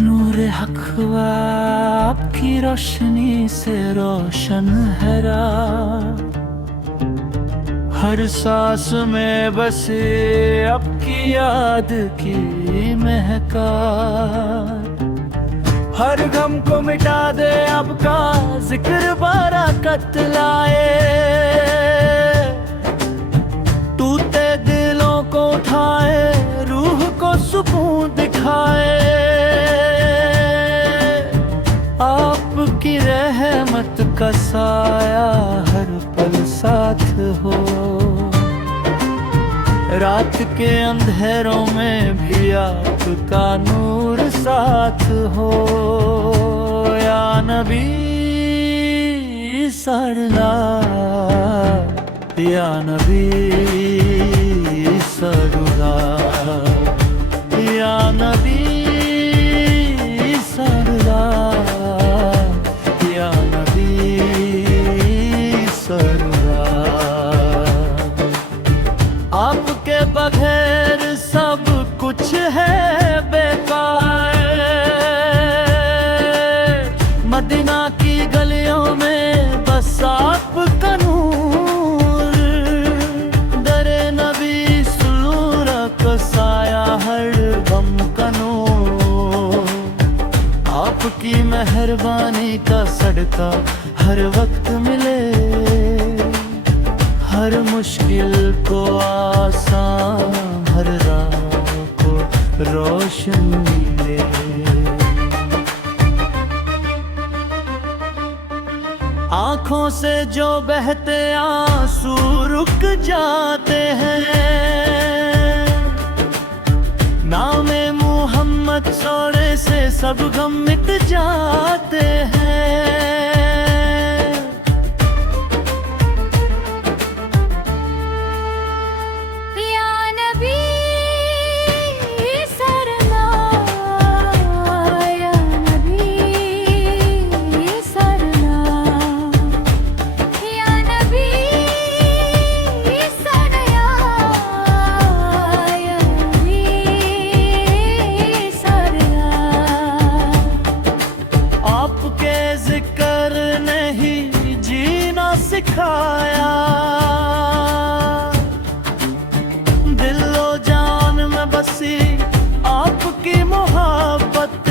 नूर हक आपकी रोशनी से रोशन है राह। हर सांस में बसे आपकी याद की महकार। हर गम को मिटा दे आपका जिक्र बरकत लाए। टूटे दिलों को उठाए, रूह को सुकून दिखाए। आपकी रहमत का साया हर पल साथ हो। रात के अंधेरों में भी आपका नूर साथ हो। या नबी सरदार, या नबी सरदार, या नबी सरदार, या नबी सरदार। आपके बगैर सब कुछ है बेकार। मदीना की गलियों में बस आपका नूर। दरे नबी सुरूर का साया हर गम का नूर। आपकी मेहरबानी का सदका हर वक्त मिले। हर मुश्किल को आसान, हर राह को रोशन मिले। आँखों से जो बहते आंसू रुक जाते हैं। नामे मोहम्मद सोने से सब गम मिट जाते हैं। सिखाया दिलो जान में बसी आपकी मोहब्बत।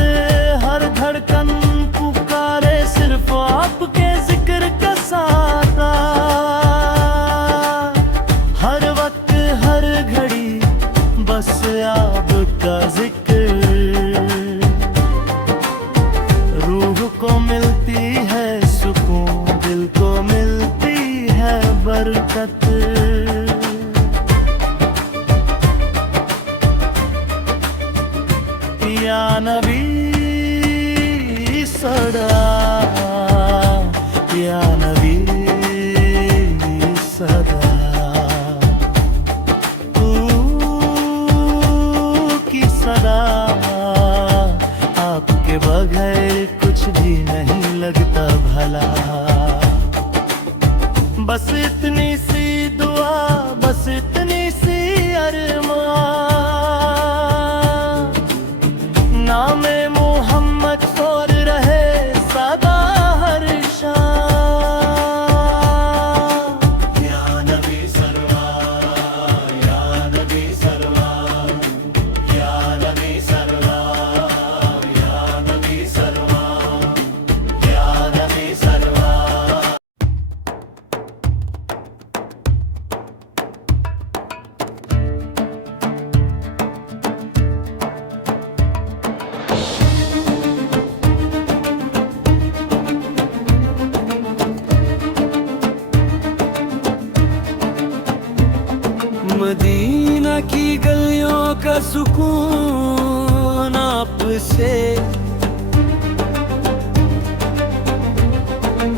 हर धड़कन पुकारे सिर्फ आपके जिक्र का साता। हर वक्त हर घड़ी बस आपका जिक्र। रूह को मिलती है सुकून, दिल को मिलती है बरकत। या नबी सरदार, या नबी सरदार। तू की सदा आपके बगैर कुछ भी नहीं लगता भला। बस इतनी सी दुआ, बस इतनी सी अरमान। नामे मोहम्मद और रहे सदा हर शान। या नबी सरवार, या नबी सरवार, या नबी सरवार, या नबी सरवार, या नबी सरवार। मदीना की गलियों का सुकून आपसे।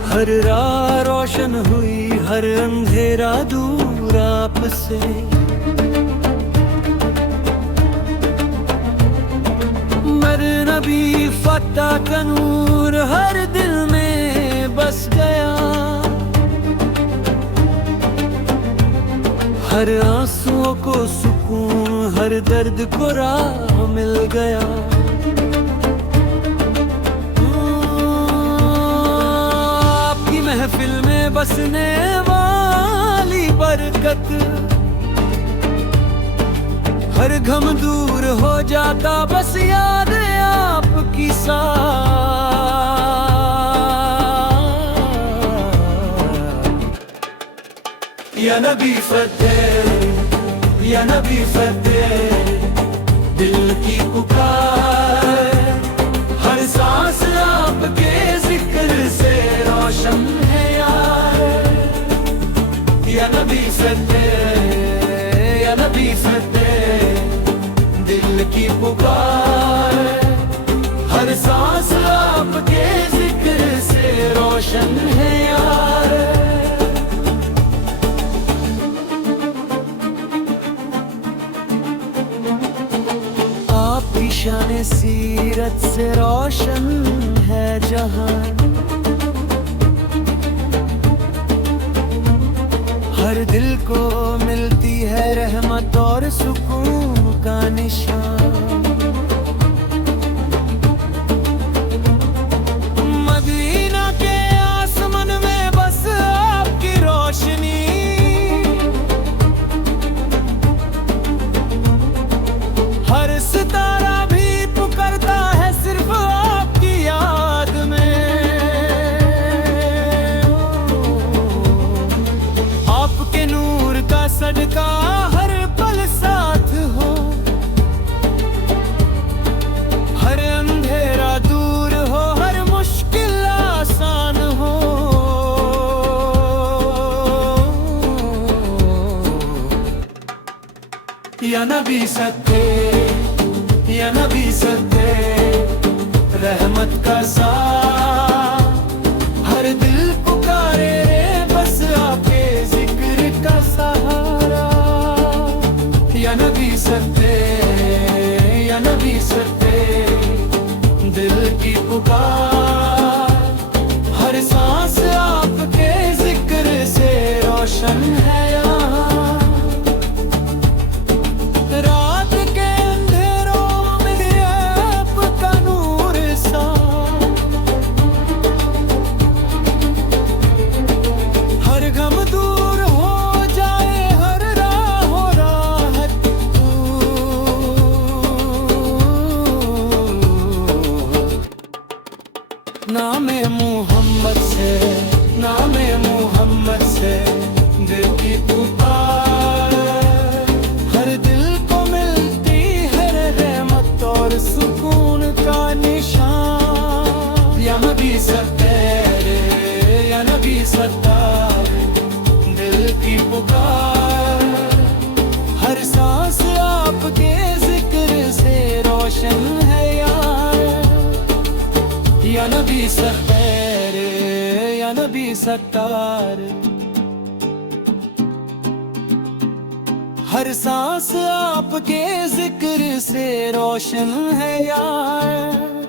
हर राह रोशन हुई, हर अंधेरा दूर आपसे। मेरे नबी फतह का नूर हर दिल में बस गया। हर आंसुओं को सुकून, हर दर्द को राह मिल गया। महफिल में बसने वाली बरकत, हर गम दूर हो जाता बस याद आपकी या नबी फतेह, या नबी फतेह, दिल की पुकार, हर सांस आपके जिक्र से रोशन है यार। या नबी फतेह, या नबी फतेह, दिल की पुकार, हर सांस आपके जिक्र से रोशन है यार। आपकी शान सीरत से रोशन है जहान, हर दिल को मिलती है रहमत और सुकून का निशान। मदीना के आसमान में बस आपकी रोशनी, हर सितारा भी पुकारता है सिर्फ आपकी याद में। आपके नूर का सदका हर पल साथ हो, हर अंधेरा दूर हो, हर मुश्किल आसान हो। या नबी सत्ते, या नबी सत्ते, रहमत का साथ, हर दिल पुकारे बस आपके जिक्र का सहारा। या नबी सत्ते, या नबी सत्ते, दिल की पुकार, हर सांस आपके जिक्र से रोशन है यार। रात के अंधेरों में आपका नूर सा, हर गम दूर हो जाए, हर राह हो राहत तू। नामे मोहम्मद से, नामे मोहम्मद से, दिल की पुकार, हर दिल को मिलती है रहमत और सुकून का निशान। या नबी सत्तार, या नबी सत्तार, दिल की पुकार, हर सांस आपके जिक्र से रोशन है यार। या नबी सत्तार, या नबी सत्तार, हर सांस आपके जिक्र से रोशन है यार।